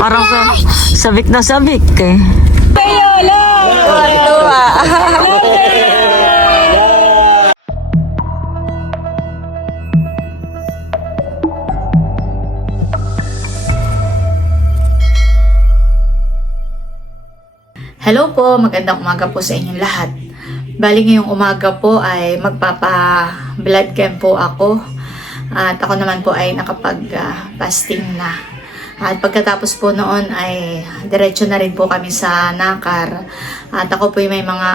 Parang sabik na sabik eh. Hello po, magandang umaga po sa inyong lahat. Bali ngayong umaga po ay magpapa-blood chem po ako. At ako naman po ay nakapag-fasting na. At pagkatapos po noon ay diretso na rin po kami sa Nakar. At ako po ay may mga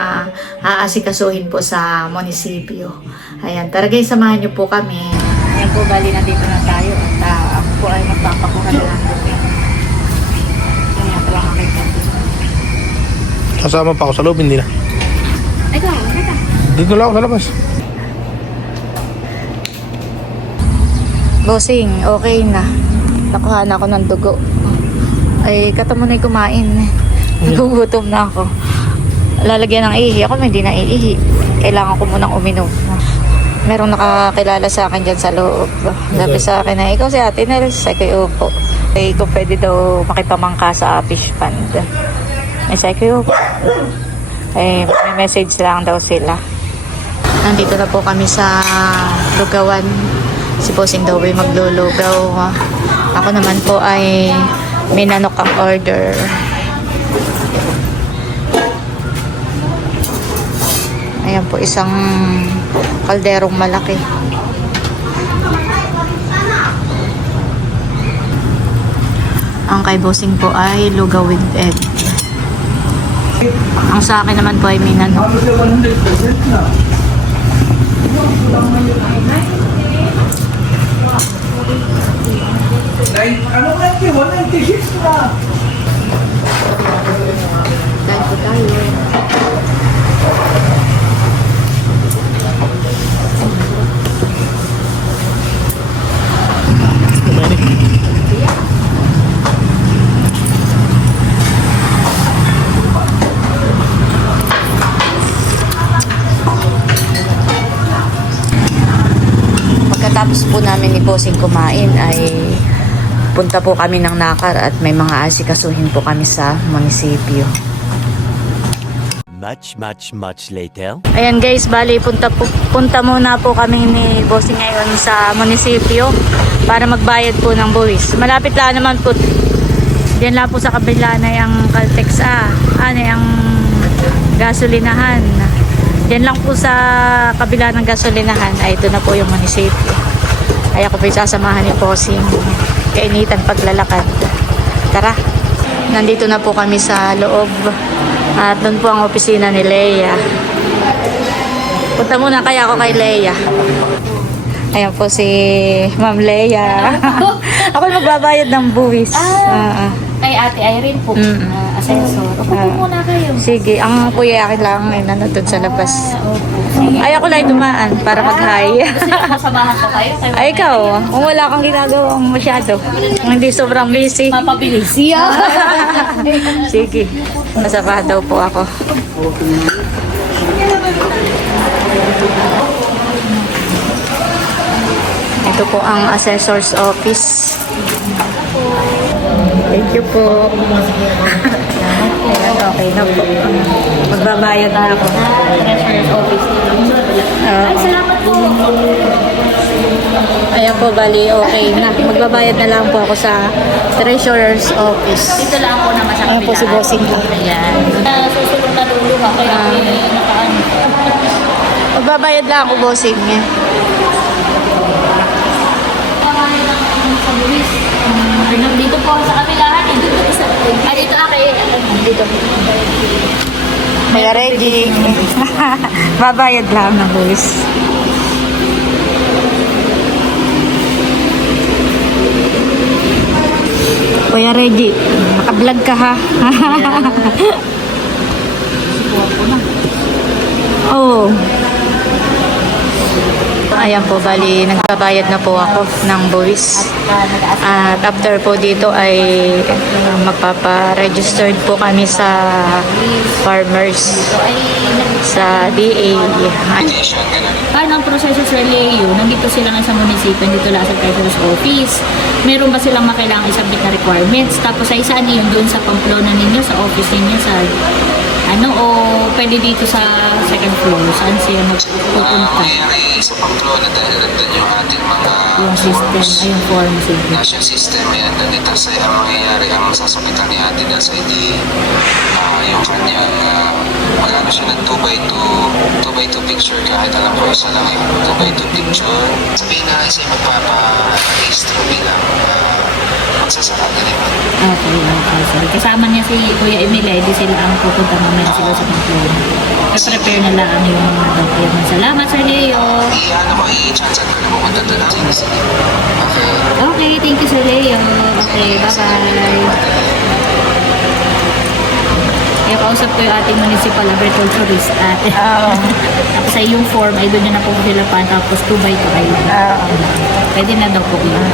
aasikasuhin po sa munisipyo. Ayan, tara guys, samahan niyo po kami. Ayan po, bali nandito na tayo. At ako po ay magpapakuha na lang po. Ayan, tara makikita. Kasama pa ako sa loob, hindi na. Ikaw, kita. Dito lang ako sa labas. Bossing, okay na. Nakuha na ako ng dugo. Ay, kata mo na kumain. Nagugutom na ako. Lalagyan ng ihi. Ako hindi na iihi. Kailangan ko munang uminom. Merong nakakilala sa akin dyan sa loob. Sabi sa akin na, ikaw si Ate Nels. Ay, kayo po. Ay, kung pwede daw makipamangka sa fish pond. Ay, sabi kayo. Ay, may message lang daw sila. Nandito na po kami sa lugawan. Si Bossing daw ay maglulugaw. Ako naman po ay may nanok ang order. Ayan po, isang kalderong malaki. Ang kay Bossing po ay lugaw with egg. Ang sa akin naman po ay may nanok. Ano nga ito? 196 na! Dahil po tayo. Pagkatapos po namin ni Bossing kumain ay punta po kami ng Nakar at may mga asikasuhin po kami sa munisipyo. Much later. Ayan guys, bali punta muna po kami ni Bossing ngayon sa munisipyo para magbayad po ng buwis. Malapit lang naman po. Diyan lang po sa kabila na yung Caltex yung gasolinahan. Diyan lang po sa kabila ng gasolinahan ay doon na po yung munisipyo. Ay ako po sasamahan ni Bossing. Kainitan paglalakad. Tara. Nandito na po kami sa loob. At doon po ang opisina ni Leia. Punta muna kaya ako kay Leia. Ayan po si Ma'am Leia. Ako magbabayad ng buwis. Kay Ate Irene po, assessor. Upo po muna kayo. Sige, ang kuya akin lang ay nanood sa labas. Ay ako lang dumaan para mag-hi. Gusto niyo masamahan ko kayo? Ay ikaw, kung wala kang ginagawa masyado, kung hindi sobrang busy. Mapabilis. Sige, masama daw po ako. Ito po ang assessor's office. Thank you po. Ayan, okay na po. Magbabayad na ako. Treasurer's office. Ay, salamat po. Ayan po, bali, okay na. Magbabayad na lang po ako sa treasurer's office. Dito lang po naman sa Ayan po si Bossing ko. Ayan. Susunod na dulo ha. Kaya nakaano. Magbabayad lang ako, Bossing. Sa buwis. Dito po sa kabilahan. Dito isa. Dito kay dito. Kaya ready. Babayad lang ng buwis. Kuya Reggie, naka-vlog ka ha. Oo. Ayan po, bali, nagbabayad na po ako ng buwis. At after po dito ay magpapa-registered po kami sa farmers sa DA. Paano ang proseso sa Leo? Nandito sila nga sa munisipyo, nandito lang sa treasurer's office. Meron ba silang makailangang isubmit na requirements? Tapos ay saan yun? Doon sa Pamplona ninyo, sa office ninyo, sa ano, o pwede dito sa second floor? Saan siya magpupunta? Mangyayari sa Pamplona dahil nandun yung ating mga Yung system, forms. ay yung form siguro. National system, yan. Nandito sa ang mangyayari, ang sasabitan ni atin sa ID, yung kanyang, magkano siya ng 2x2 picture, kahit alam ko isa lang eh, 2x2 picture. Sabihin na lang siya magpapa-registro bilang magsasaka na naman. Okay. Sorry. Kasama niya si Kuya Emilia, hindi sila ang pupunta mamaya sila sa Pamplona. I-prepare na lang yung mga documents. Salamat, Sir Leo. I-chance ko na pumunta doon. Sige. Okay. Okay, thank you, Sir Leo. Okay, bye-bye. Kaya kausap ko yung ating municipal agriculturist at tapos ay yung form ay doon niya na po filapan tapos 2x2 ay pwede na daw po yun.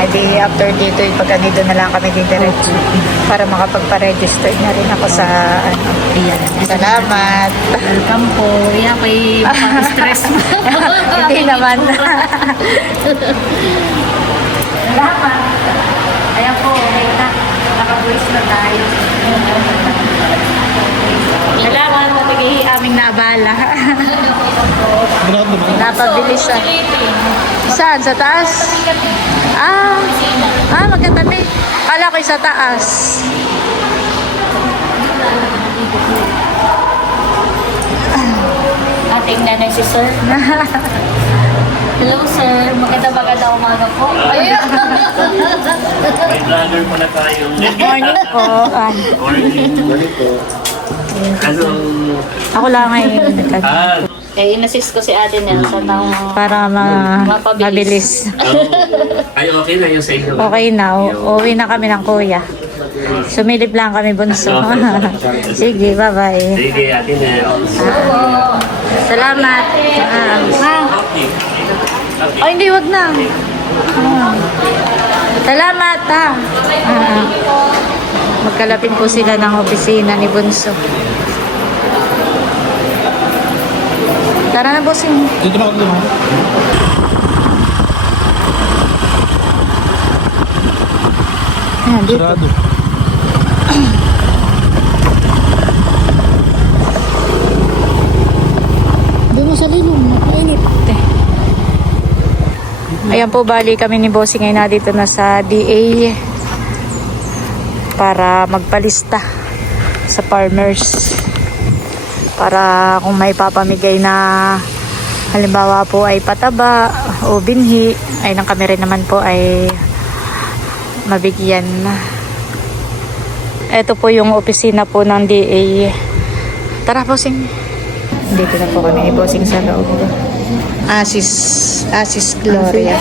Ay di after dito, pag andito na lang kami din diretso para makapagpa-register na rin ako sa ano. Ayan. Salamat. Welcome po. Kaya kay stress mo. Hindi naman. Salamat. Ayan po, wait na. Naka-voice na tayo. Salamat po, pag-ihi aming naabala. Napabilisan. Saan? Sa taas? Magkatabi. Kala ko sa taas. Ating nanay si Sir. Hello, Sir. Maganda umaga po. Ayun. May vlogger pala tayo. Morning po. Morning po. Anong... Ako lang ngayon. Kaya in-assist ko si Ate Nelson ng Para mabilis. Ay, okay na yung sa inyo. Okay na. Uwi na kami ng kuya. Sumilip lang kami bunso. Sige, bye-bye. Sige, Ate Nel. Salamat. Ay, hindi, wag na. Salamat, ha. Magkalapit po sila ng opisina ni Bunso. Tara na, bossing. Dito na ako dito. Ayan, dito. Sarado. Doon mo sa lilong. Mainit. Ayan po, bali kami ni Bossing ngayon na dito na sa DA para magpalista sa farmers. Para kung may papamigay na halimbawa po ay pataba o binhi, ay nang kami rin naman po ay mabigyan. Ito po yung opisina po ng DA. Tara, Bossing. Dito na po kami ni Bossing sa loob. Asis Gloria.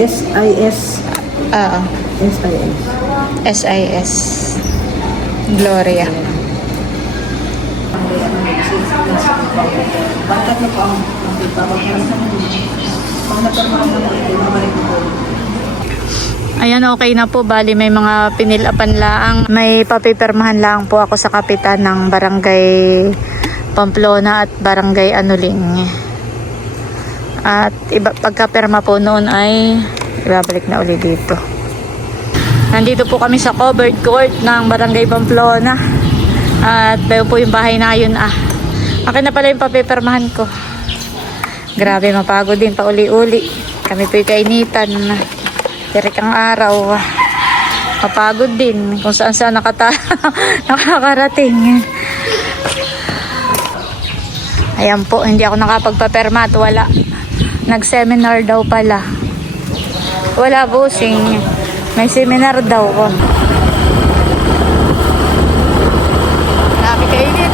SIS. Oo. SIS. SIS Gloria. Bakit na po ang pagpapakiram sa mga napirmahan naman ito, mabalik po. Ayan, okay na po. Bali, may mga pinilapan lang. May papipirmahan lang po ako sa kapitan ng Barangay Pamplona at Barangay Anuling. At pagkapirma po noon ay ibabalik na uli dito. Nandito po kami sa covered court ng Barangay Pamplona. At bayo po yung bahay na yun. Akin na pala yung papipirmahan ko. Grabe, mapagod din pa uli-uli. Kami po yung kainitan. Tirik ang araw. Mapagod din kung saan saan nakakarating. Ayan po, hindi ako nakapagpapirma at wala. Nag-seminar daw pala. Wala, Bossing. May seminar daw. Grabe kainit.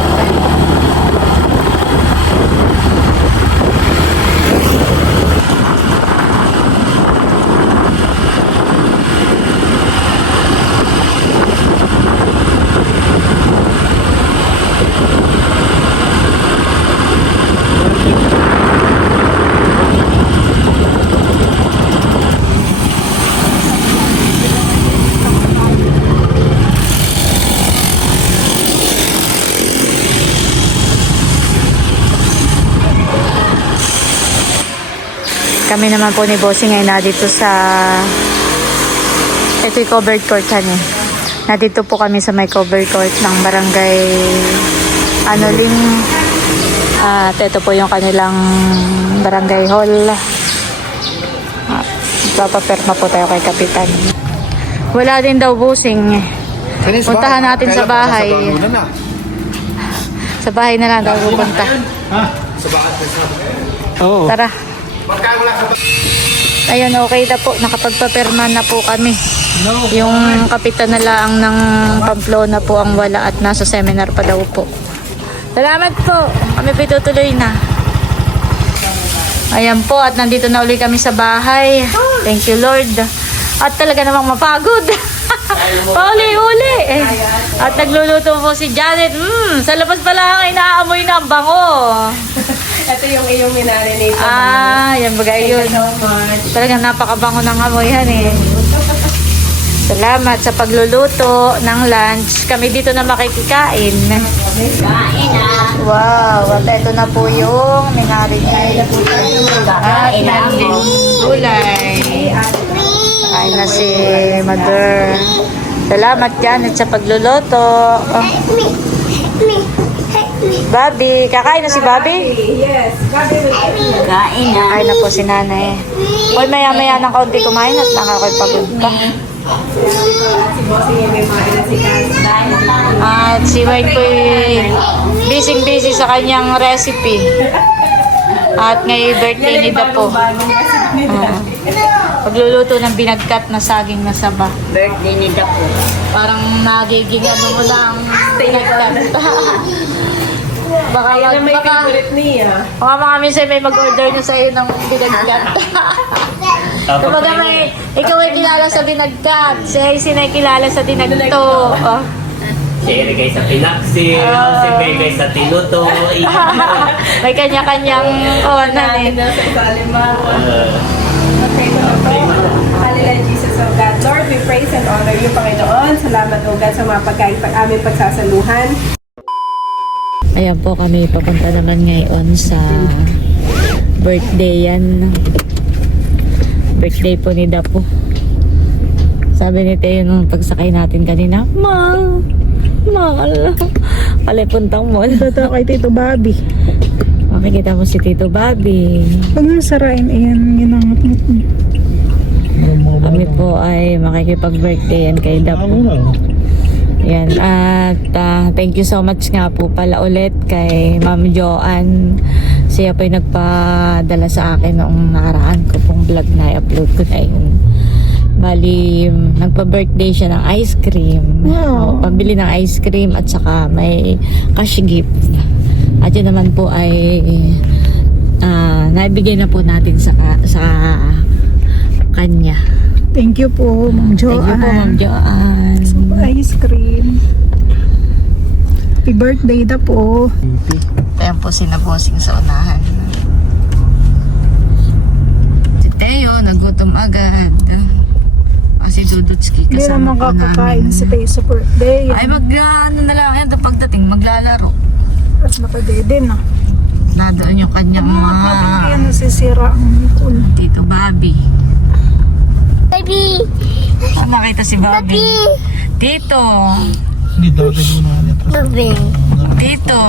Kami naman po ni Bossing ay nadito sa... Ito yung covered court eh. Nadito po kami sa may covered court ng barangay Anolim. At ito po yung kanilang barangay hall. Papaperma po tayo kay Kapitan. Wala din daw Bossing. Puntahan natin sa bahay. Sa bahay na lang daw pupunta. Oo. Tara. Ayun, okay na po. Nakapagpaperma na po kami. Yung kapitan na lang ng Pamplona po ang wala at nasa seminar pa daw po. Salamat po. Kami po tutuloy na. Ayan po, at nandito na ulit kami sa bahay. Thank you, Lord. At talaga namang mapagod. Pauli-uli. At nagluluto po si Janet. Sa labas pa lang ay naaamoy na ang bango. Ito yung iyong minarinate. Yan bagay yun. Talagang napakabango ng amoy yan eh. Salamat sa pagluluto ng lunch. Kami dito na makikikain. Wow, at ito na po yung minarinate. At meron din gulay. Kain na si Mother. Salamat Janet sa pagluluto. Bobby, kakain na si Bobby? Yes. Kain na. Kain na po si nanay. Hoy, maya-maya ng kaunti kumain at nakakapagod pa. Si Bossing yung may mga inasikas. At si Mike po busy sa kanyang recipe. At ngayon birthday ni Dapo. Pagluluto ng binagkat na saging na saba. Birthday ni Dapo. Parang nagiging ano mo lang binagkat. Baka Yan ang may favorite niya. mga minsan may mag-order na sa'yo ng binagkat. Kumbaga ikaw ay kilala sa binagkat. Siya ay sinakilala sa dinagto. Oh. Si Erika sa pinaksil, si Bebe sa tinuto. May kanya-kanyang onan eh. Nasa Salima. Hallelujah, Jesus of God. Lord, we praise and honor you, Panginoon. Salamat, O God, sa mga pagkain aming pagsasaluhan. Ayan po kami, papunta naman ngayon sa birthday yan. Birthday po ni Dapo. Sabi ni Teo nung pagsakay natin kanina, Mahal, palipuntang mall. Ito kay Tito Bobby. Makikita mo si Tito Bobby. Pag nasarain, ayan, ginangat-ngat mo. Kami po ay makikipag-birthday yan kay Dapo. Yan, at thank you so much nga po pala ulit kay Ma'am Joanne. Siya po yung nagpadala sa akin noong nakaraan ko pong vlog na i-upload ko na yun. Bali, nagpa-birthday siya ng ice cream. Wow. Pambili ng ice cream at saka may cash gift. At yun naman po ay naibigay na po natin sa kanya. Thank you po, Ma'am Joanne. Thank you po, Ma'am Joanne. Ice cream. Happy birthday na po. Ayan po sinabosing sa unahan. Si Teo, nagutom agad. Si Dudutski Hindi kasama naman po kakakain namin. si Teo sa birthday. Ay, ano na lang yan. Pagdating, maglalaro. At nakadede na. Nadoon yung kanyang Ang mga mga kapatid nasisira ang Nicole. Tito Bobby. Baby! Nakita si Bobby. Tito! Hindi daw tayo na nito. Tito!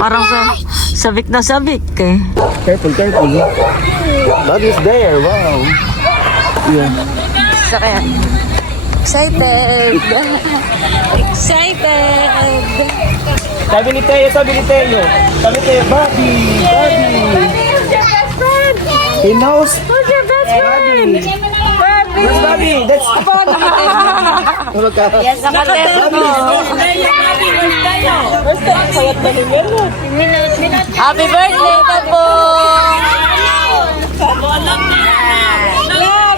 Parang sabik na sabik eh. Careful. That is there. Wow. Yeah. Sakyan. Excited! Excited! Sabi ni Teo. Bobby. He knows. Who's your best friend? That's Bobby. That's fun. Yes, nakatempo. Happy birthday, Tapo!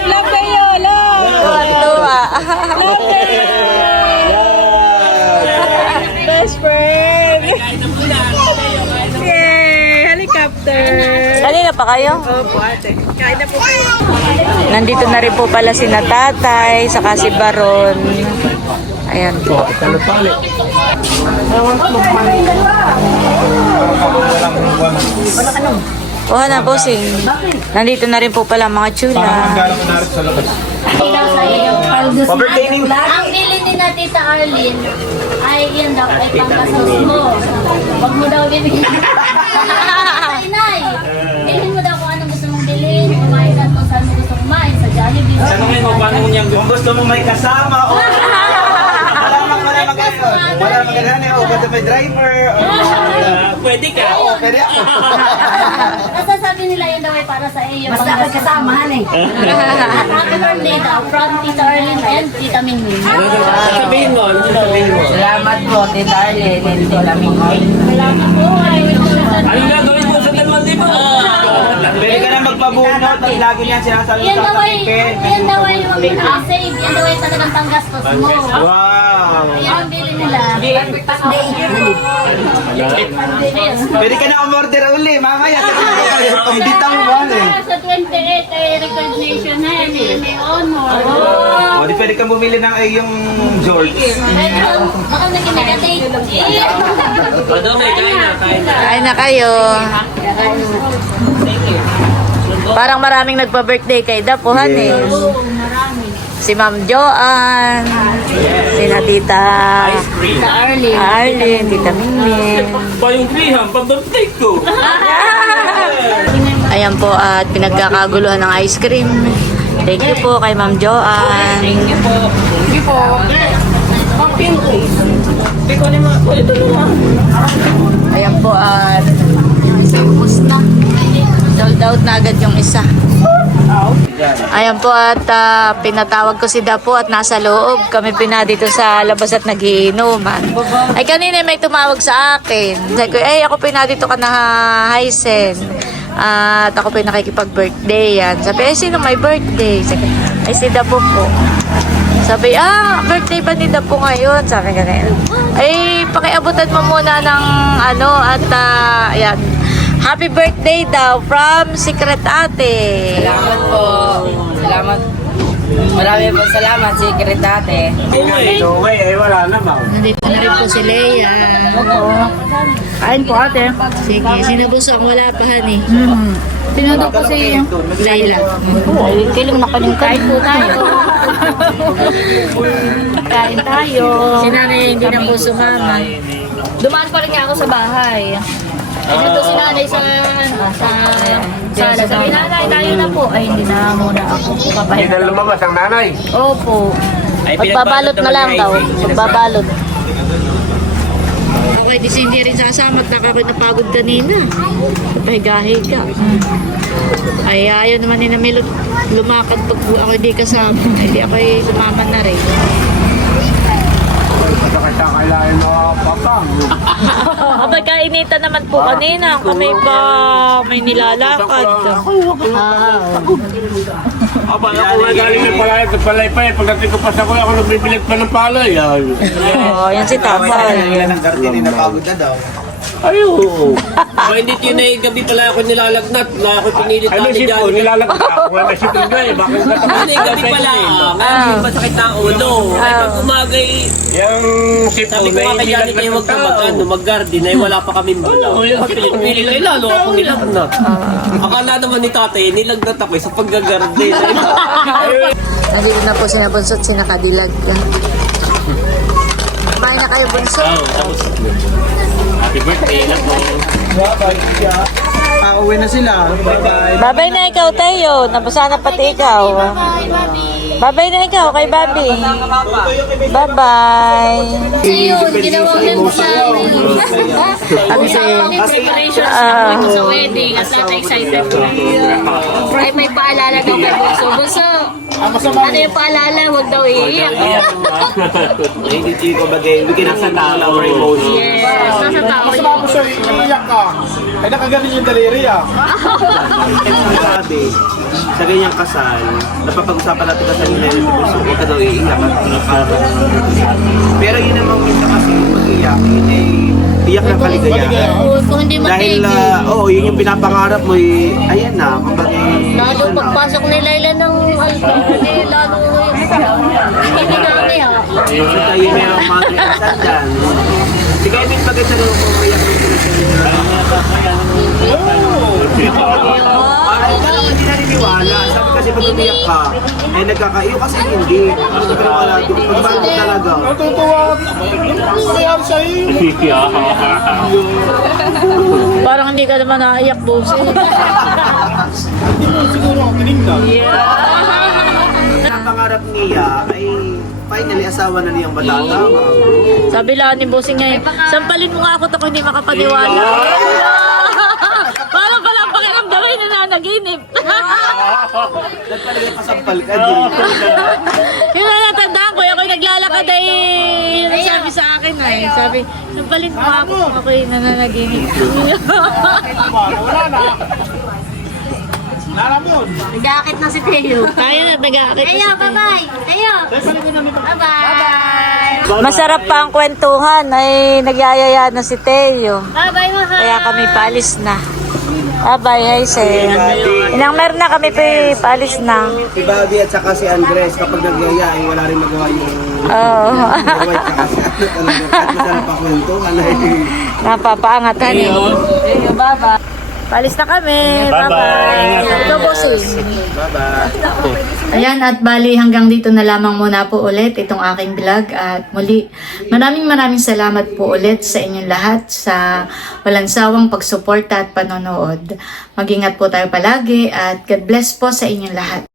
Love kayo, love! Tuwa. Best friend! Yay! Helicopter! Kanina pa kayo? Opo, ate. Kain na po kayo. Nandito na rin po pala si Natatay, saka si Baron. Ayan po. Oh, na bossing. Nandito na rin po pala mga chula. Pa-birthday Ang bilin ni na Tita Arlene ay yan daw ay pangkasal mo. Huwag mo daw bibigyan. Inay, bilhin mo daw kung anong gusto mong bilhin. Kumain lang kung saan mo gusto kumain. Sa Jollibee. Tanungin mo paano mo niyang Kung gusto mo may kasama, o wala magandang o gusto may driver, pwede ka. pwede ako. Basta sabi nila yun daw ay para sa iyo. Basta ako kasamahan eh. Happy birthday daw from Tita Arlene and Tita Mingming. Sabihin mo, ano sabihin mo? Salamat po, Tita Arlene and Tita Mingming. Salamat po. Ano gagawin mo sa 2,000? Pwede ka na magpabunot at lagi niyan sinasabi Yan sa daw ay, kapatid. yan daw ay mag-save. Yan daw ay talagang panggastos mo. Wow! Yan ang bili nila. Pwede ka na umorder uli, mamaya. Pang bitang mo Sa 28 ay recognition na yan. May honor. O, di pwede kang bumili ng yung George. Baka naging negative. Kain na kayo. Parang maraming nagpa-birthday kay Dapuhan eh. Si Ma'am Joanne, si Tita Tita Arlene. Arlene, Tita Mingming. Pa yung 300, pag-birthday ko. Ayan po at pinagkakaguluhan ng ice cream. Thank you po kay Ma'am Joanne. Thank you po. Ayan po at ubos na. Sold out na agad yung isa. Ayan po at pinatawag ko si Dapo at nasa loob. Kami dito sa labas at nagiinuman. Ay kanina may tumawag sa akin. Sabi ko, ako dito ka na Hysen. At ako nakikipag-birthday yan. Sabi, sino may birthday? Sabi, ay si Dapo po. Sabi, birthday ba ni Dapo ngayon? Sabi ganyan. Ay, pakiabutan mo muna ng ayan. Happy birthday daw from Secret Ate. Salamat po. Salamat. Marami po salamat, Secret Ate. Wala na ba? Nandito na rin po si Leia. Kain po ate. Sige, sinabuso ang wala pa hani. Tinudok ko si Layla. Kilong nakalingkad. Kain po tayo. Kain tayo. Si nanay hindi na po sumama. Dumaan pa rin nga ako sa bahay. Ito si nanay sa sala. Sabi, nanay, tayo na po. Ay, hindi na muna ako. Hindi na lumabas ang nanay. Opo. Magbabalot na lang daw. Magbabalot. Ako hindi hindi rin sasama at napagod kanina. Pahiga-higa. Ay ayaw naman ni Namilot lumakad pag ako hindi kasama. Hindi ako sumama na rin. Abay kainitan naman po kanina. Kami pa may nilalakad. Aba, ako nga galing may palay pa eh. Pagdating ko pa sa kuya, ako nagbibilag pa ng palay. Yan si Tapal. Ng garden, napagod na daw. Ay, oo. Hindi yun ay gabi pala ako nilalagnat. Na ako pinilit natin dyan. Ano sipo, nilalagnat ako. Wala sipo nga eh. Bakit Ano yung gabi pala? Ngayon masakit na ang ulo. Ay pag umagay, yung sipo sabi ko nga kay Janet ay huwag na mag-garden ay wala pa kami bulaw. Pilit ay lalo ako nilagnat. Akala naman ni tatay, nilagnat ako sa pag-garden. Nandito na po sina Bunso at sina Kadilag. Kumain na kayo, Bunso? tapos happy birthday na po. Pauwi na sila. Bye-bye. Babay na ikaw, Tayo. Napasa na pati ikaw. Babay na ikaw kay Bobby. Bye-bye. Yun, ginawa mo sa amin. Ano sa'yo? Preparations ko sa wedding at lahat excited ko. Ay, may paalala daw kay Bunso. Bunso, ano yung paalala? Huwag daw iiyak. Hindi ko bagay. Bigyan ng sandal our emotion. Yes, nasa tao yun. Iiyak ka. Ay nakagaling yung daliri Sabi, sa ganyang kasal, napapag-usapan natin kasal nila yung puso. Huwag ka daw iiyak. Pero yun naman minsan kasi mag-iiyak. Yun ay iyak ng kaligayahan. Kung hindi Dahil, matigil. yun yung pinapangarap mo, ayan na, kumbaga, Lalo pagpasok ni Layla ng altar, lalo hindi na niya. so tayo may mga kasal dyan. Bakit siya naman pumayak ng sinasalita? Ay, kaya hindi naniniwala. Sabi kasi pag umiyak ka, ay nagkakaiyo kasi hindi. Hindi ka wala doon. Pagbago talaga. Parang hindi ka naman naiyak, bossy. Ang pangarap niya ay finally asawa na niyang batata. Sabi lang ni bossing ngayon, sampalin mo nga ako to kung hindi makapaniwala. Parang palang pakiramdamay na nanaginip. Dahil talaga kasampal ka din. Yung natandaan ko, ako'y naglalakad ay sabi sa akin ay, sabi, sampalin mo nga ako kung ako'y nananaginip. Nag-aakit na si Teo. Tayo na, nag-aakit. Teo, bye-bye. Teo. Bye-bye. Masarap pa ang kwentuhan ay nagyayaya na si Teo. Bye-bye, mahal. Kaya kami paalis na. Bye-bye, Hazel. Ilang meron na kami paalis na. Si Bobby at saka si Andres, kapag nagyaya ay wala rin magawa yung Oo. gawin ka kasi at masarap pa kwentuhan ay Napapaangatan eh. Bye-bye. Paalis na kami. Bye-bye. Ito, bossing. bye-bye. Ayan, at bali hanggang dito na lamang muna po ulit itong aking vlog. At muli, maraming salamat po ulit sa inyong lahat sa walang sawang pagsuporta at panonood. Mag-ingat po tayo palagi at God bless po sa inyong lahat.